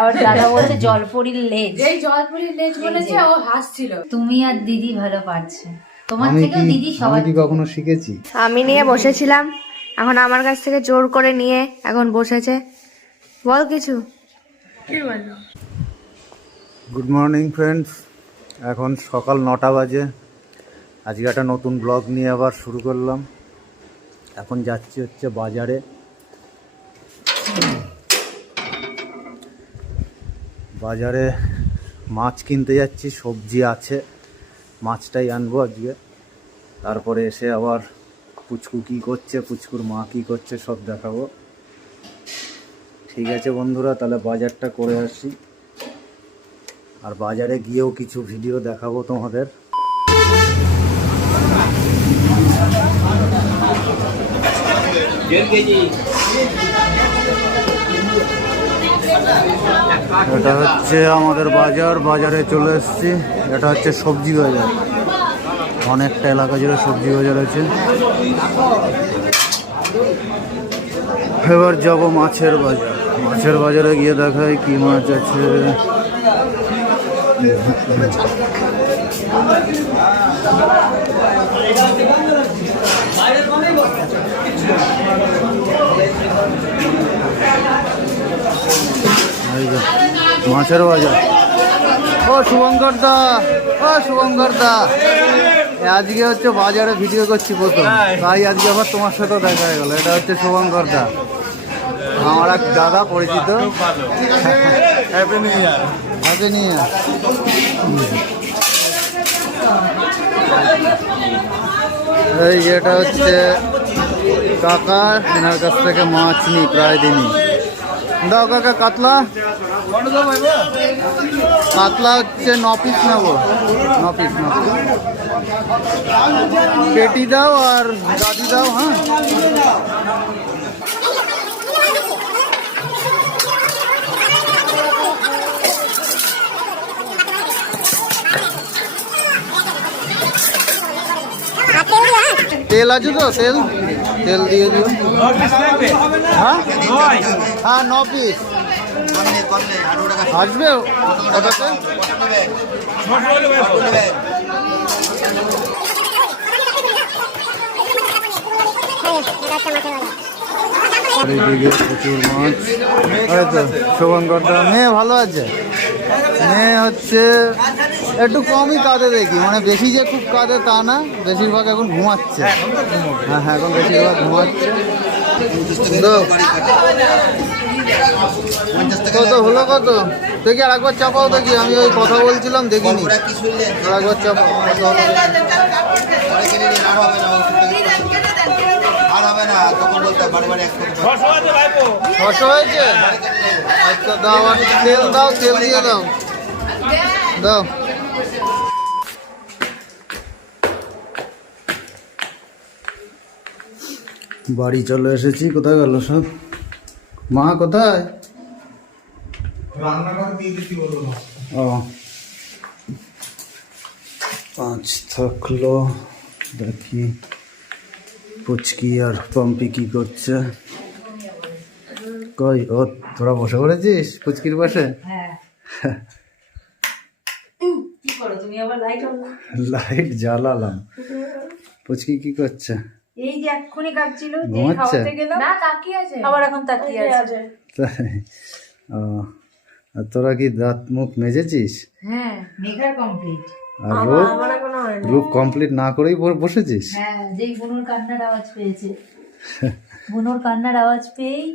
আবার দাদা বলছে জলপরির লেজ। যেই জলপুরির লেজ বলেছে ও হাসছিল। তুমি আর দিদি ভালো পারছে। তোমার আমি থেকেও কি দিদি কি কখনো শিখেছি? আমি নিয়ে বসেছিলাম এখন আমার কাছ থেকে জোর করে নিয়ে এখন বসেছে। বল কিছু। গুড মর্নিং ফ্রেন্ডস এখন সকাল নটা বাজে। আজকে একটা নতুন ব্লগ নিয়ে আবার শুরু করলাম। এখন যাচ্ছি হচ্ছে বাজারে। বাজারে মাছ কিনতে যাচ্ছি, সবজি আছে, মাছটাই আনব আজকে। তারপরে এসে আবার পুচকু কী করছে, পুচকুর মা কী করছে সব দেখাবো। ঠিক আছে বন্ধুরা, তাহলে বাজারটা করে আসি। আর বাজারে গিয়েও কিছু ভিডিও দেখাবো তোমাদের। এটা হচ্ছে আমাদের বাজার, বাজারে চলে এসেছি। এটা হচ্ছে সবজি বাজার। অনেকটা এলাকা জুড়ে সবজি বাজার আছে। এবার যাব মাছের বাজার। মাছের বাজারে গিয়ে দেখাই কি মাছ আছে। এই মাছের বাজার ও শুভঙ্কর দা ও শুভঙ্কর দা। আজকে হচ্ছে বাজারে ভিডিও করছি প্রথম। তাই আজকে আবার তোমার সাথে দেখা হয়ে গেল। এটা হচ্ছে শুভঙ্কর দা। আমার এক দাদা পরিচিত। Happy new year happy new year এই এটা হচ্ছে কাকা। এনার কাছ থেকে মাছ নি প্রায় দিনই। দাও কাকা কাতলা কাতলা হচ্ছে ন পিস নেব ন পিস ন পিস পেটি দাও আর দাদি দাও হ্যাঁ তেল আছে তো তেল? তেল দিয়ে দিও। হ্যাঁ? হ্যাঁ ন পিস আসবে? ওটাতে চারিদিকে প্রচুর মাছ। এই তো শোভনকর দা মেয়ে ভালো আছে? মেয়ে হচ্ছে একটু কমই কাঁদে দেখি মানে বেশি যে খুব কাঁদে তা না বেশিরভাগ এখন ঘুমাচ্ছে। হ্যাঁ হ্যাঁ এখন বেশিরভাগ ঘুমাচ্ছে। কত হলো কত? দেখি আর একবার চাপাও দেখি আমি ওই কথা বলছিলাম দেখিনি। আর একবার চাপাও ছশো হয়েছে? আচ্ছা দাও আর তেল দাও তেল দিয়ে দাও। দাও। বাড়ি চলে এসেছি কোথায় গেল সব? মা কোথায়? ও। পাঁচ থাকল দেখি পুচকি আর পম্পি কি করছে। কই ও তোরা বসে পড়েছিস পুচকির পাশে? হ্যাঁ। কি করো তুমি আবার লাইট লাইট জ্বালালাম। পুচকি কি করছে? এই যে এক্ষুনি কাটছিল যে খাওয়াতে গেলাম। না তাকিয়ে আছে? আবার এখন তাকিয়ে আছে? ও আর তোরা কি দাঁত মুখ মেজেছিস? হ্যাঁ মেঘার কমপ্লিট আর রূপ? রূপ কমপ্লিট না করেই বসেছিস? হ্যাঁ যেই বুনুর কান্নার আওয়াজ পেয়েছে। বুনুর কান্নার আওয়াজ পেয়েই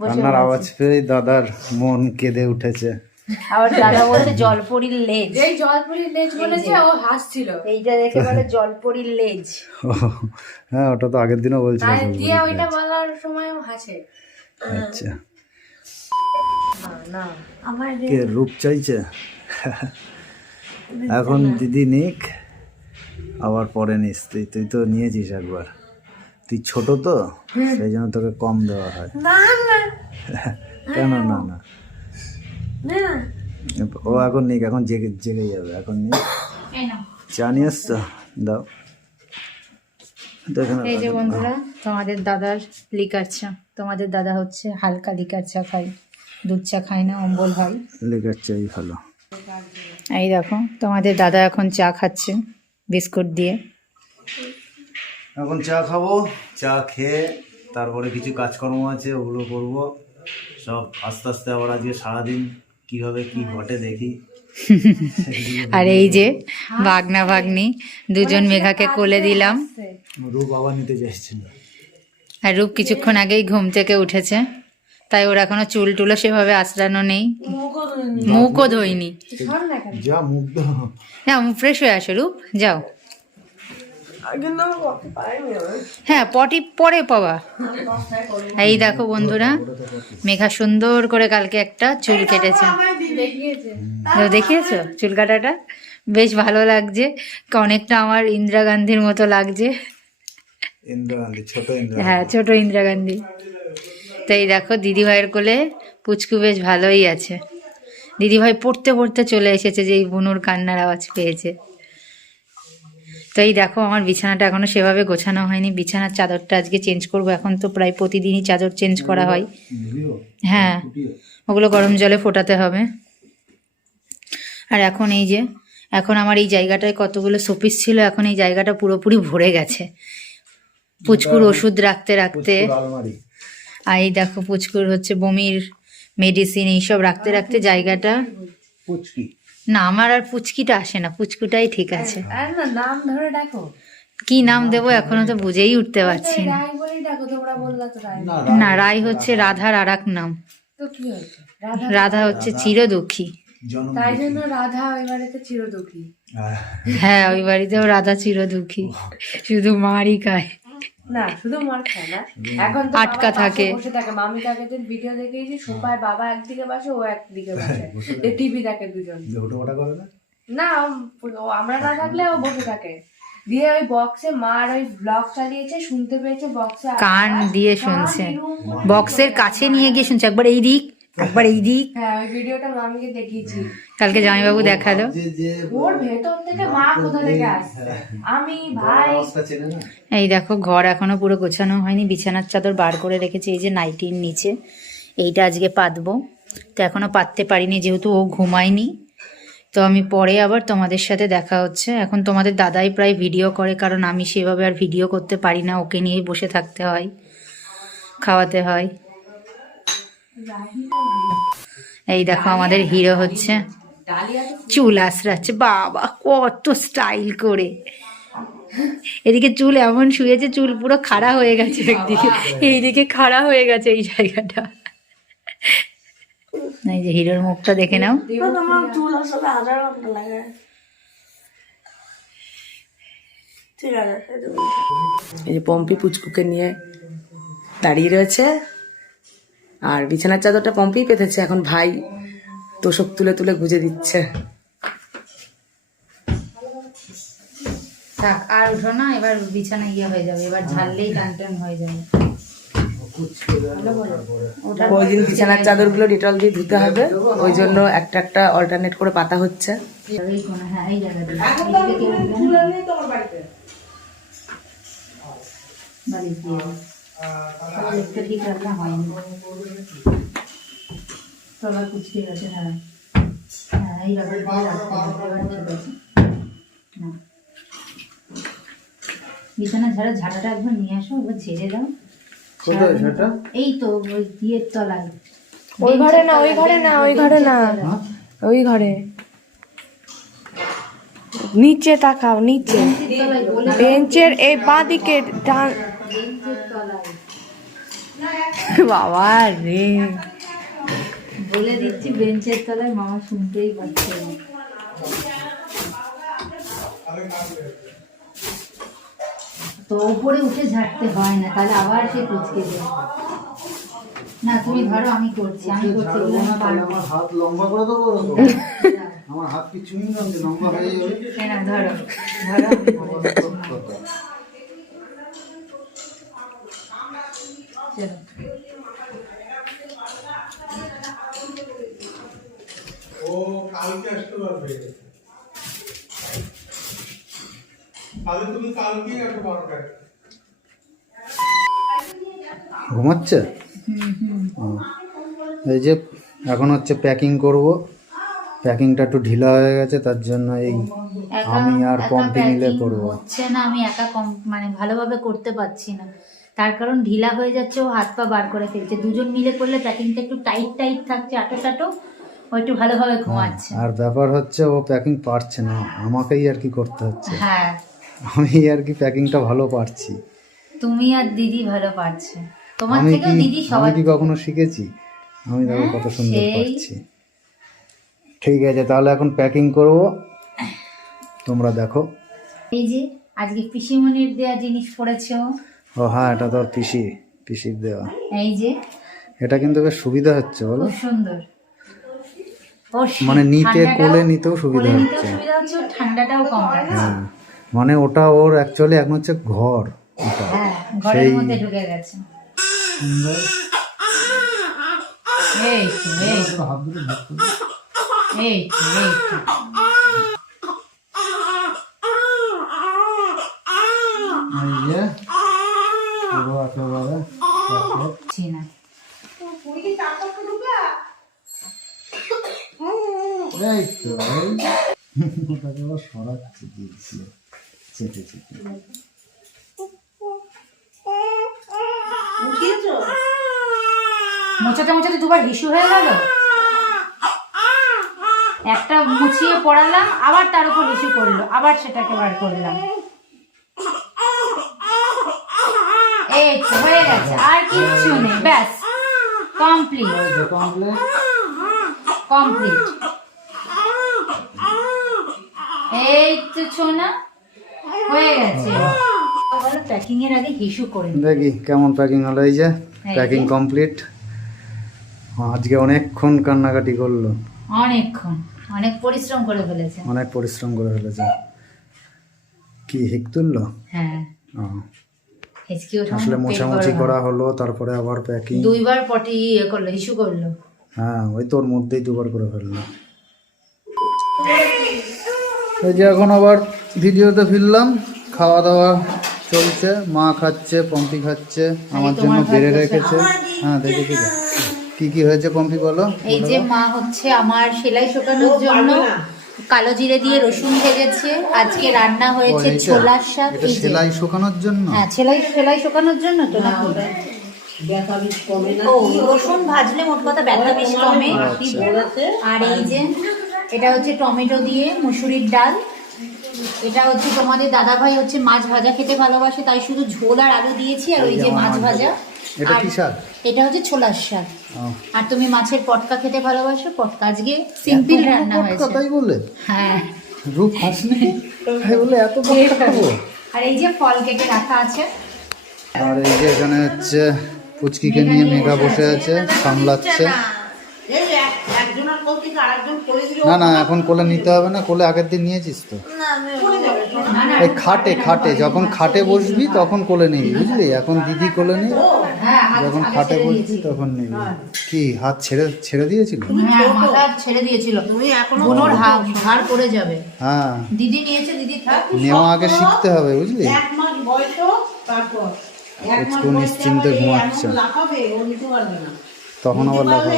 কান্নার আওয়াজ পেয়ে দাদার মন কেঁদে উঠেছে। আবার দাদা বলছে জলপরির লেজ। যেই জলপুরির লেজ বলেছে ও হাসছিল। এইটা দেখে বলে জলপরির লেজ। ও, হ্যাঁ ওটা তো আগের দিনও বলছিল তাই দিয়ে ওইটা বলার সময় ও হাসে। আচ্ছা। না আমার কে রূপ চাইছে? এখন দিদি নিক আবার পরে নিস। তুই তুই তো নিয়েছিস একবার। তুই ছোট তো সেই জন্য তোকে কম দেওয়া হয়। কেন না না? ও এখন নিক এখন জেগে জেগে যাবে এখন নিক চা নিয়ে এসছো? দাও। এই যে বন্ধুরা তোমাদের দাদার লিকার চা। তোমাদের দাদা হচ্ছে হালকা লিকার চা খাই দুধ চা খায় না অম্বল হয়। লিকার চাই ভালো। এই দেখো তোমাদের দাদা এখন চা খাচ্ছে বিস্কুট দিয়ে। এখন চা খাব চা খেয়ে তারপরে কিছু কাজকর্ম আছে ওগুলো করব। সব আস্তে আস্তে আবার আজকে সারাদিন কীভাবে কি ঘটে দেখি? আর এই যে বাগনা ভাগ্নি দুজন মেঘাকে কোলে দিলাম। রূপ আবার নিতে চাইছেন আর রূপ কিছুক্ষণ আগেই ঘুম থেকে উঠেছে। তাই ওর এখনও চুল টুলো সেভাবে আঁচড়ানো নেই। মুখও ধোয়নি। যা মুখ হ্যাঁ ফ্রেশ হয়ে আসো রূপ যাও। হ্যাঁ পটি পরে পাওয়া এই দেখো বন্ধুরা মেঘা সুন্দর করে কালকে একটা চুল কেটেছে। তো দেখিয়েছো চুল কাটাটা? বেশ ভালো লাগছে অনেকটা আমার ইন্দিরা গান্ধীর মতো লাগছে। হ্যাঁ ছোট ইন্দিরা গান্ধী। তো এই দেখো দিদি ভাইয়ের কোলে পুচকু বেশ ভালোই আছে। দিদি ভাই পড়তে পড়তে চলে এসেছে যে এই বুনুর কান্নার আওয়াজ পেয়েছে। তো এই দেখো আমার বিছানাটা এখনও সেভাবে গোছানো হয়নি। বিছানার চাদরটা আজকে চেঞ্জ করব। এখন তো প্রায় প্রতিদিনই চাদর চেঞ্জ করা হয়। হ্যাঁ ওগুলো গরম জলে ফোটাতে হবে। আর এখন এই যে এখন আমার এই জায়গাটায় কতগুলো শোপিস ছিল এখন এই জায়গাটা পুরোপুরি ভরে গেছে। পুচকুর ওষুধ রাখতে রাখতে। আর এই দেখো পুচকুর হচ্ছে বমির মেডিসিন এইসব রাখতে রাখতে জায়গাটা না আমার আর পুচকিটা আসে না পুচকুটাই ঠিক আছে। নাম ধরে ডাকো। কি নাম দেবো এখনও তো বুঝেই উঠতে পারছি না। রায় হচ্ছে রাধার আর এক নাম। তো কি হয়েছে? রাধা হচ্ছে চিরদুঃখী। তাই জন্য রাধা ওই বাড়িতে চিরদুখী। হ্যাঁ ওই বাড়িতেও রাধা চিরদুঃখী। শুধু মারই খায়। না শুধু মার খায় না। এখন তো আটকা থাকে। বসে থাকে মামি তাকে যে ভিডিও দেখেছি সোফায় বাবা একদিকে বসে ও একদিকে বসে। টিভি দেখে দুজন। ওটা করে না? না ও আমরা না থাকলে ও বসে থাকে। দিয়ে ওই বক্সে মার ওই ব্লগ চালিয়েছে শুনতে পেয়েছে বক্সে কান দিয়ে শুনছে। বক্সের কাছে নিয়ে গিয়ে শুনছে। একবার এই দিক। একবার এই দিক। হ্যাঁ ওই ভিডিওটা মামিকে দেখিয়েছি। কালকে জামাইবাবু দেখাল ওর ভেতর থেকে মা কোথা থেকে আসছে? আমি ভাই এই দেখো ঘর এখনও পুরো গোছানো হয়নি। বিছানার চাদর বার করে রেখেছি এই যে নাইটির নিচে। এইটা আজকে পাতবো। তো এখনও পাততে পারিনি যেহেতু ও ঘুমায়নি। তো আমি পরে আবার তোমাদের সাথে দেখা হচ্ছে। এখন তোমাদের দাদাই প্রায় ভিডিও করে কারণ আমি সেভাবে আর ভিডিও করতে পারি না। ওকে নিয়েই বসে থাকতে হয় খাওয়াতে হয়। এই দেখো আমাদের হিরো হচ্ছে চুল আশ্রাচ্ছে। বাবা, কত স্টাইল করে। এদিকে চুল এমন শুয়েছে, চুল পুরো খাড়া হয়ে গেছে একদিকে। এইদিকে খাড়া হয়ে গেছে এই জায়গাটা। এই যে হিরোর মুখটা দেখে নাও। এই যে পম্পি পুচকুকে নিয়ে দাঁড়িয়ে রয়েছে। আর বিছানার চাদরটা পম্পি পেতেছে এখন ভাই তোষক তুলে তুলে গুজে দিচ্ছে। থাক আর উঠো না এবার বিছানা ইয়ে হয়ে যাবে এবার ঝাললেই টান টান হয়ে যাবে। ওই দিন বিছানার চাদরগুলো ডেটল দিয়ে ধুতে হবে? ওই জন্য একটা একটা অল্টারনেট করে পাতা হচ্ছে। এই হ্যাঁ এই দিয়ে। দিয়ে ঠিক হয়নি। তলা কুচকে গেছে হ্যাঁ। হ্যাঁ এইভাবে দিয়ে রাখতে হবে ঠিক আছে। না। বিছানা ঝাড়া ঝাড়াটা একবার নিয়ে আসো একবার ঝেড়ে দাও। কোথায় এই তো ওই দিয়ের তলায়। ওই ঘরে না ওই ঘরে না ওই ঘরে না। ওই ঘরে। নিচে তাকাও নিচে। বেঞ্চের এই বাঁ দিকে ডান বাবা রে বলে দিচ্ছি বেঞ্চের তলায় মামা শুনতেই পাচ্ছে না। তো উপরে উঠে ঝাড়তে হয় না তাহলে আবার সে কুচকে যায় না তুমি ধরো আমি করছি আমি করছি আমার হাত লম্বা করে দেবো আমার হাত কি চুইং গাম লম্বা হয়ে যাবে না ধরো ধরো। কথা। চলো কালকে আসতে পারবে তাহলে তুমি কালকেই আসতে পারবে ঘুমাচ্ছে? এই যে এখন হচ্ছে প্যাকিং করব। প্যাকিংটা একটু ঢিলা হয়ে গেছে তার জন্য এই আমি আর পম্পি মিলে করব। হচ্ছে না আমি একা কম মানে ভালোভাবে করতে পারছি না। তার কারণ ঢিলা হয়ে যাচ্ছে ও হাত পা বার করে ফেলছে। দুজন মিলে করলে প্যাকিংটা একটু টাইট টাইট থাকছে আটো টাটো ও একটু ভালোভাবে ঘুমাচ্ছে। আর ব্যাপার হচ্ছে ও প্যাকিং পারছে না। আমাকেই আর কি করতে হচ্ছে। হ্যাঁ। আমি আর কি প্যাকিংটা ভালো পারছি। তুমি আর দিদি ভালো পারছে। তোমার থেকেও দিদি আমি কি কখনো শিখেছি? আমি দেখো কত সুন্দর পারছি। ঠিক আছে তাহলে এখন প্যাকিং করব। তোমরা দেখো। এই যে আজকে পিসিমণির দেয়া জিনিস পড়েছে ও। হ্যাঁ এটা তোর পিসি পিসির দেওয়া এই যে। এটা কিন্তু বেশ সুবিধা হচ্ছে বলো। সুন্দর। মানে নিতে কোলে নিতেও সুবিধা হচ্ছে। ঠান্ডাটাও কম হ্যাঁ। মানে ওটা ওর অ্যাকচুয়ালি এখন হচ্ছে ঘর ওটা। হ্যাঁ ঘরের সেই- মধ্যে ঢুকে গেছে। এই এই এই এই তো। এই তো ওটাকে আবার সরাচ্ছি মোছাতে মোছাতে দুবার হিসু হয়ে গেল। একটা মুছিয়ে পড়ালাম আবার তার উপর হিসু করল আবার সেটাকে বার করলাম। এই হয়ে গেছে আর কিচ্ছু নেই ব্যাস কমপ্লিট কমপ্লিট কমপ্লিট এই তো ছোনা হয়ে গেছে। প্যাকিং এর আগে হিসু করে দেখি কেমন প্যাকিং হলো এই যে প্যাকিং কমপ্লিট আজকে অনেকক্ষণ কান্নাকাটি করল। অনেকক্ষণ অনেক পরিশ্রম করে ফেলেছে। অনেক পরিশ্রম করে ফেলেছে। কি হিক তুললো? হ্যাঁ। আসলে মোছামুছি করা হলো তারপরে আবার প্যাকিং দুইবার পটি ইয়ে করল করল। হ্যাঁ ওই তোর মধ্যেই দুবার করে ফেললাম এই যে এখন আবার ভিডিওতে ফিরলাম খাওয়া দাওয়া চলছে মা খাচ্ছে পম্পি খাচ্ছে আমার জন্য বেড়ে রেখেছে। হ্যাঁ দেখেছি তো। কি কি হয়েছে পম্পি বলো এই যে মা হচ্ছে আমার সেলাই শুকানোর জন্য কালো জিরে দিয়ে রসুন ভেজেছে। আজকে রান্না হয়েছে? ছোলার শাক সেলাই শুকানোর জন্য? হ্যাঁ সেলাই সেলাই শুকানোর জন্য তো না ও রসুন ভাজলে মোট কথা ব্যথা বেশ কমে। আর এই যে এটা হচ্ছে টমেটো দিয়ে মুসুরির ডাল। এটা হচ্ছে তোমাদের দাদা ভাই হচ্ছে মাছ ভাজা খেতে ভালোবাসে তাই শুধু ঝোল আর আলু দিয়েছি আর ওই যে মাছ ভাজা। এটা কি শাক? এটা হচ্ছে ছোলার শাক। আর তুমি মাছের পটকা খেতে ভালোবাসো? পটকা আজকে সিম্পল রান্না হয়েছে। তাই বলে? হ্যাঁ। রূপ হাসনি? তাই বলে এত পটকা খাব? আর এই যে ফল কেটে রাখা আছে। আর এই যে এখানে হচ্ছে পুচকিকে নিয়ে মেঘা বসে আছে। সামলাচ্ছে। না না এখন কোলে নিতে হবে না কোলে আগের দিন নিয়েছিস তো। এই খাটে খাটে যখন খাটে বসবি তখন কোলে নিবি বুঝলি? এখন দিদি কোলে নেই হ্যাঁ যখন খাটে বসবি তখন নিবি। কি হাত ছেড়ে ছেড়ে দিয়েছিল? হ্যাঁ ছেড়ে দিয়েছিল। বুনোর হা- ঘাড় পড়ে যাবে। হ্যাঁ। দিদি নিয়েছে দিদি থাক নেওয়া আগে শিখতে হবে বুঝলি? একটু নিশ্চিন্তে ঘুমাচ্ছে। তখন আবার লাফাবে।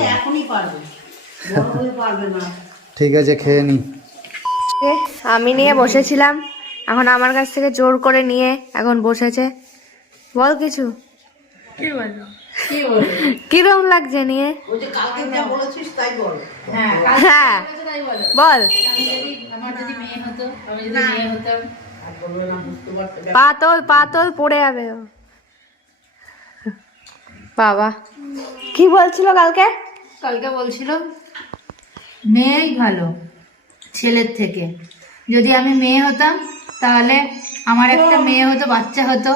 ঠিক আছে খেয়ে নি আমি নিয়ে বসেছিলাম। এখন আমার কাছ থেকে জোর করে নিয়ে এখন বসেছে। বল কিছু। কি কিরম লাগছে নিয়ে? হ্যাঁ হ্যাঁ তাই বলো। পাতল পাতল পড়ে যাবে ও। বাবা। কি বলছিল কালকে? কালকে বলছিল মেয়েই ভালো ছেলের থেকে। যদি আমি মেয়ে হতাম তাহলে আমার একটা মেয়ে হতো বাচ্চা হতো।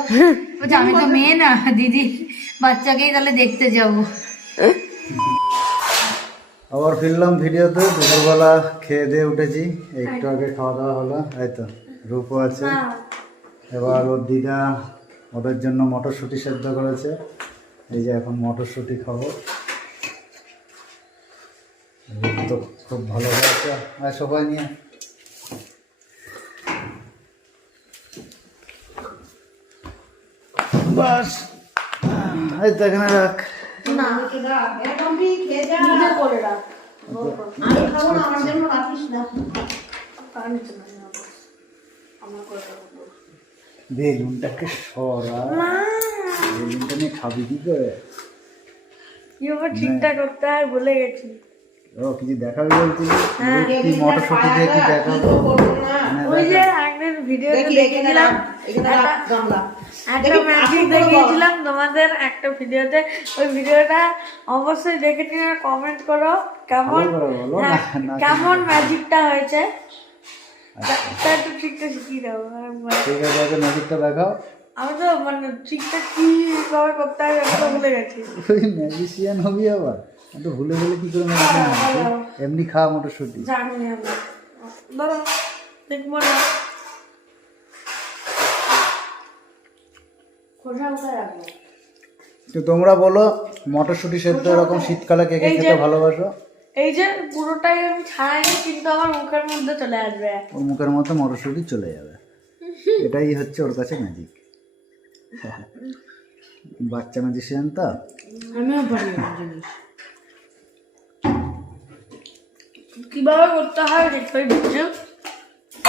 বলছে আমি তো মেয়ে না দিদি বাচ্চাকেই তাহলে দেখতে যাব। আবার ফিরলাম ভিডিওতে দুপুরবেলা খেয়ে দিয়ে উঠেছি একটু আগে খাওয়া দাওয়া হলো এই তো রূপও আছে। এবার ওর দিদা ওদের জন্য মটরশুঁটি সেদ্ধ করেছে এই যে এখন মটরশুঁটি খাব। তো খুব ভালো হয়েছে আর সবাই নিয়ে। বাস। এই তো এখানে রাখ। বেলুনটাকে সরা। বেলুনটা নিয়ে খাবি কি করে? ঠিকঠাক করতে হয় বলে গেছি। ও কিছু দেখাবি বলছিলি কি মটরশুটি দিয়ে কি দেখাবো? ওই যে ভিডিওতে দেখেছিলাম একটা- ম্যাজিক দেখিয়েছিলাম তোমাদের একটা ভিডিওতে ওই ভিডিওটা অবশ্যই দেখে নিয়ে কমেন্ট করো কেমন হ্যাঁ, কেমন ম্যাজিকটা হয়েছে। তা একটু ঠিকঠাক শিখিয়ে দাও ঠিক আছে আগে ম্যাজিকটা দেখাও। আমি তো মানে ঠিকঠাক কীভাবে করতে হবে আমি তো ভুলে গেছি। ম্যাজিশিয়ান হবি আবার। আমি তো ভুলে ভুলে কি করে ম্যাজিশিয়ান এমনি খাওয়া মটরশুটি জানি আমি। ধরো দেখব না খোসা কোথায় রাখব? তো তোমরা বলো মটরশুটি সেদ্ধ এরকম শীতকালে কে কে খেতে ভালোবাসো? এই যে পুরোটাই আমি ছাড়াইনি কিন্তু আমার মুখের মধ্যে চলে আসবে। ওর মুখের মতো মটরশুটি চলে যাবে। এটাই হচ্ছে ওর কাছে ম্যাজিক বাচ্চা ম্যাজিশিয়ান তো? আমিও পারি জিনিস। কীভাবে করতে হয় দেখতে দিচ্ছি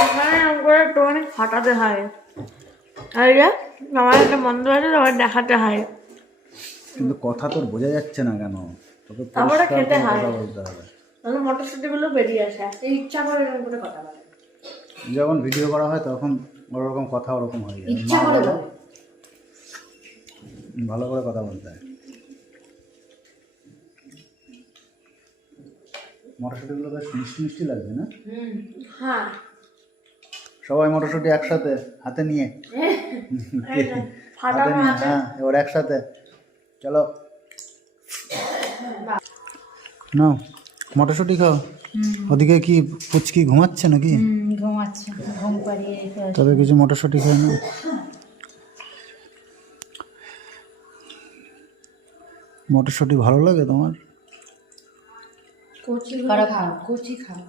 ওখানে এরকম করে একটুখানি ফাটাতে হয়। আর যে আমার একটা বন্ধ আছে তোমার দেখাতে হয়। কিন্তু কথা তোর বোঝা যাচ্ছে না কেন? তোকে তারপরে খেতে হয়। বলতে হবে। তাহলে মটরশুটিগুলো বেরিয়ে আসে এই ইচ্ছা করে এরকম করে কথা বলে। যখন ভিডিও করা হয় তখন ওরকম কথা ওরকম হয়ে যায়। মা বলে, ভালো করে কথা বলতে হয়। মটরশুটিগুলো বেশ মিষ্টি মিষ্টি লাগবে না? হ্যাঁ। সবাই মটরশুটি একসাথে হাতে নিয়ে। হাতে নিয়ে হ্যাঁ এবার একসাথে। চলো। নাও মটরশুটি খাও। ওদিকে কি পুচকি ঘুমাচ্ছে নাকি? ঘুমাচ্ছে। ঘুম পাড়িয়ে তবে কিছু মটরশুটি খায় না মটরশুটি ভালো লাগে তোমার? কারা খাও কচি খাও।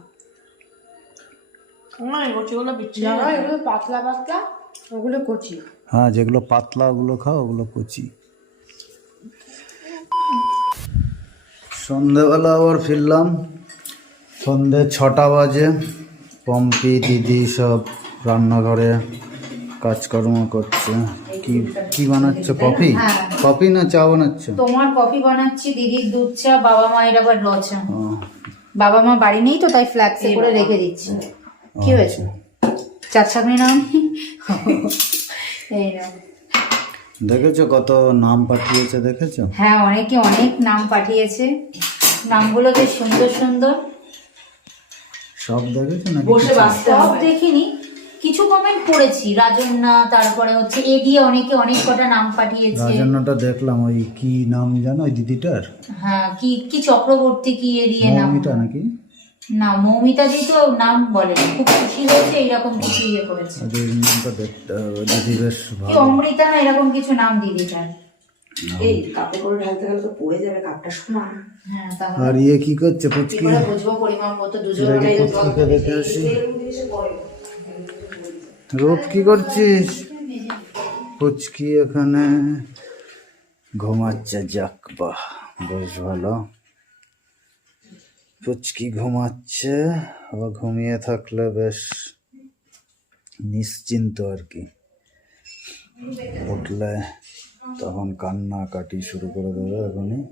না কচিগুলো বিচ্ছিরি না এগুলো পাতলা পাতলা ওগুলো কচি। হ্যাঁ যেগুলো পাতলা ওগুলো খাও ওগুলো কচি। সন্ধেবেলা আবার ফিরলাম। সন্ধে ছটা বাজে। পম্পি দিদি সব রান্নাঘরে কাজকর্ম করছে। কি কি বানাচ্ছ কফি কফি না চা বানাচ্ছ? তোমার কফি বানাচ্ছি দিদির দুধ চা বাবা মায়ের আবার র চা। বাবা মা বাড়ি নেই তো তাই ফ্ল্যাক্সে করে রেখে দিচ্ছি। কি হয়েছে? চার ছাকনি নাম এই নাও। দেখেছ কত নাম পাঠিয়েছে দেখেছ? হ্যাঁ অনেকে অনেক নাম পাঠিয়েছে। নামগুলো বেশ সুন্দর সুন্দর। সব দেখেছ নাকি বসে কিছু? বাঁচতে সব দেখিনি। কিছু কমেন্ট করেছি। রাজন্যা তারপরে হচ্ছে এ দিয়ে অনেকে অনেক কটা নাম পাঠিয়েছে। রাজন্যাটা দেখলাম ওই কি নাম জানো ওই দিদিটার? হ্যাঁ কি কি চক্রবর্তী কি এ দিয়ে নাম? মৌমিতা নাকি? না মৌমিতা দি তো নাম বলে খুব খুশি হয়েছে এইরকম কিছু ইয়ে করেছে। ওদের নামটা দেখতে দিদি বেশ কি ভালো। অমৃতা না এরকম কিছু নাম দিদিটার? এই কাপে করে ঢালতে গেলে তো পড়ে যাবে কাপটা সমান হ্যাঁ তাহলে আর ইয়ে কি করছে কি পুচকি? করে বুঝব পরিমাণ মতো দুজন দেখি দেখে আসি রূপ কি করছিস? পুচকি এখানে। ঘুমাচ্ছে, যাক বাহ, বেশ ভালো। পুচকি ঘুমাচ্ছে, আবার ঘুমিয়ে থাকলে বেশ নিশ্চিন্ত আর কি। উঠলে তখন কান্না কাটি শুরু করে দেবে এখনই।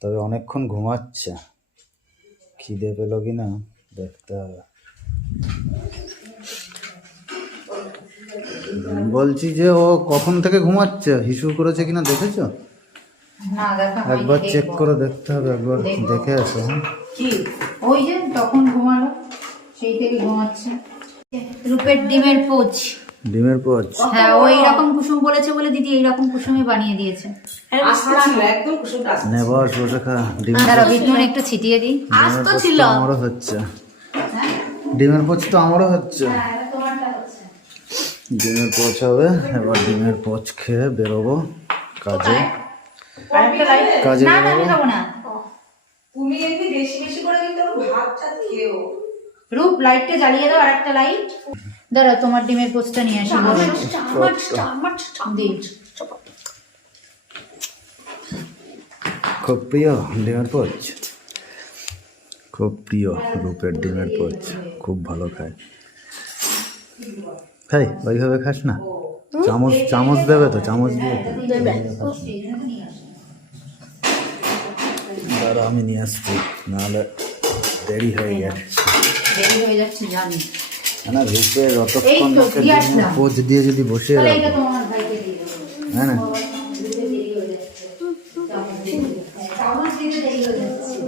তবে অনেকক্ষণ ঘুমাচ্ছে। খিদে পেল কি না দেখতে হবে। বলছি যে ও কখন থেকে ঘুমাচ্ছে? হিসু করেছে কিনা দেখেছ? না দেখা একবার চেক করে দেখতে হবে একবার দেখে আসো হ্যাঁ। কি? ওই যে তখন ঘুমালো সেই থেকে ঘুমাচ্ছে। রূপের ডিমের পোচ। ডিমের পোচ। হ্যাঁ ও এইরকম কুসুম বলেছে বলে দিদি এইরকম কুসুমই বানিয়ে দিয়েছে। নে বস বসে খা ডিমের দাঁড়া একটু ছিটিয়ে দিই। পোচ তো আমারও হচ্ছে। ডিমের পোচ তো আমারও হচ্ছে। ডিমের পোচ হবে। এবার ডিমের পোচ খেয়ে বেরোবো কাজে। কাজে বেরোবো। আমি খাব না। তুমি এমনি বেশি বেশি করে কিন্তু ভাতটা খেও রূপ লাইটটা জ্বালিয়ে দাও আর একটা লাইট দাঁড়া তোমার ডিমের পোস্টটা নিয়ে আসি খুব প্রিয় ডিমের পোচ? খুব প্রিয় রূপের ডিমের পোচ। খুব ভালো খায়। খাই ওইভাবে খাস না। চামচ চামচ দেবে তো চামচ দিয়ে। দাঁড়া আমি নিয়ে আসছি নাহলে দেরি হয়ে গেছে দেরি হয়ে যাচ্ছে জানি। না রূপের এই অতক্ষণ তো, দিয়ে যদি তাহলে রাখো। হ্যাঁ না?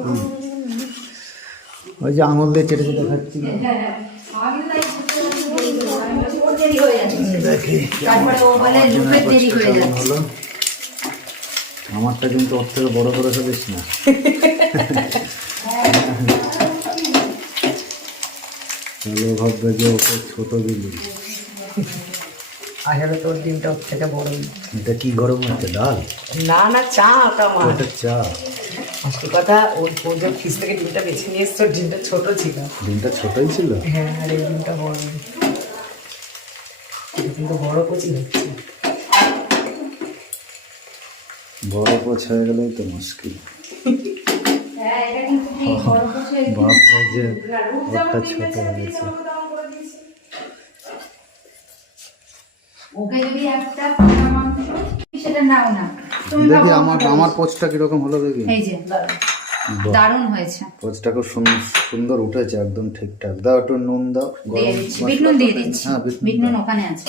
হয়ে ওই যে আঙুল দিয়ে চেটে চেটে খাচ্ছি। হয়ে যাচ্ছে। দেখি তারপরে ও বলে রূপের দেরি হয়ে যাচ্ছে। আমারটা কিন্তু ওর থেকে বড় করে ফেলিস না। তাহলে ও ভাববে যে ওকে ছোট দিলি আসলে তোর ডিমটা ওর থেকে বড়ই এটা কি গরম হচ্ছে ডাল? না না চা ওটা আমার। ওটা চা। আসল কথা ওর ও যে ফ্রিজ থেকে ডিমটা বেছে নিয়ে এসছে ওর ডিমটা ছোট ছিল। ডিমটা ছোটই ছিল? হ্যাঁ আর এই ডিমটা বড়। কিন্তু বড় কচি হচ্ছে। বড় পোচ হয়ে গেলেই তো মুশকিল। হ্যাঁ যে ওটা ছোট হয়েছে ওকে যদি একটা পোনা মাংস সেটা নাও না। তুমি দেখি আমার আমার পোচটা কীরকম হলো দেখি। এই যে বাহ, দারুণ হয়েছে। পোচটা খুব সুন্দর উঠেছে একদম ঠিকঠাক। দাও একটু নুন দাও গরম বিট নুন দিয়ে দিচ্ছি। হ্যাঁ বিট নুন। ওখানে আছে।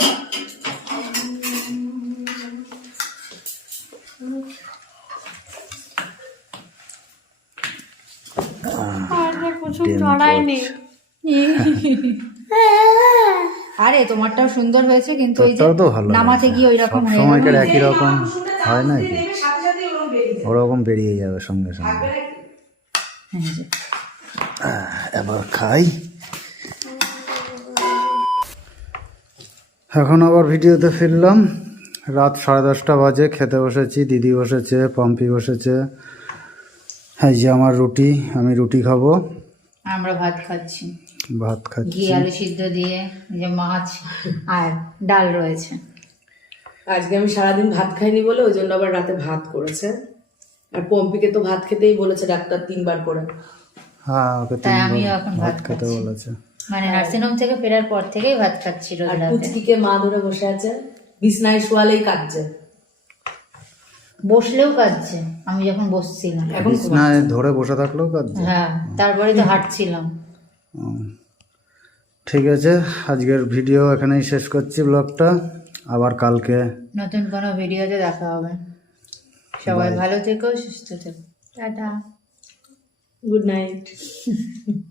আরে তোমারটাও সুন্দর হয়েছে কিন্তু ওই যে নামাতে হয়েছে। গিয়ে ওই রকম হয়ে সময়কার গেল। একই রকম হয় না ওরকম বেরিয়ে যাবে সঙ্গে সঙ্গে। এবার খাই এখন আবার ভিডিওতে ফিরলাম। রাত সাড়ে দশটা বাজে খেতে বসেছি দিদি বসেছে পম্পি বসেছে। হ্যাঁ যে আমার রুটি আমি রুটি খাব। আমরা ভাত খাচ্ছি। ভাত ঘি খাচ্ছি আলু সিদ্ধ দিয়ে যে মাছ আর ডাল রয়েছে। আজকে আমি সারাদিন ভাত খাইনি বলে ওই জন্য আবার রাতে ভাত করেছে। আর পম্পিকে তো ভাত খেতেই বলেছে ডাক্তার তিনবার করে। হ্যাঁ ওকে তাই আমিও এখন ভাত খেতে বলেছে। মানে নার্সিংহোম থেকে ফেরার পর থেকেই ভাত খাচ্ছি রোজ আর রাতে। পুচকিকে মা ধরে বসে আছে বিছনায় শোয়ালেই কাঁদছে। বসলেও কাঁদছে আমি যখন বসছিলাম। এখন বিছনায় ধরে বসে থাকলেও কাঁদছে? হ্যাঁ তারপরে তো হাঁটছিলাম। ঠিক আছে আজকের ভিডিও এখানেই শেষ করছি ব্লগটা। আবার কালকে। নতুন কোনো ভিডিওতে দেখা হবে। সবাই ভালো থেকো সুস্থ থেকো। টাটা। Good night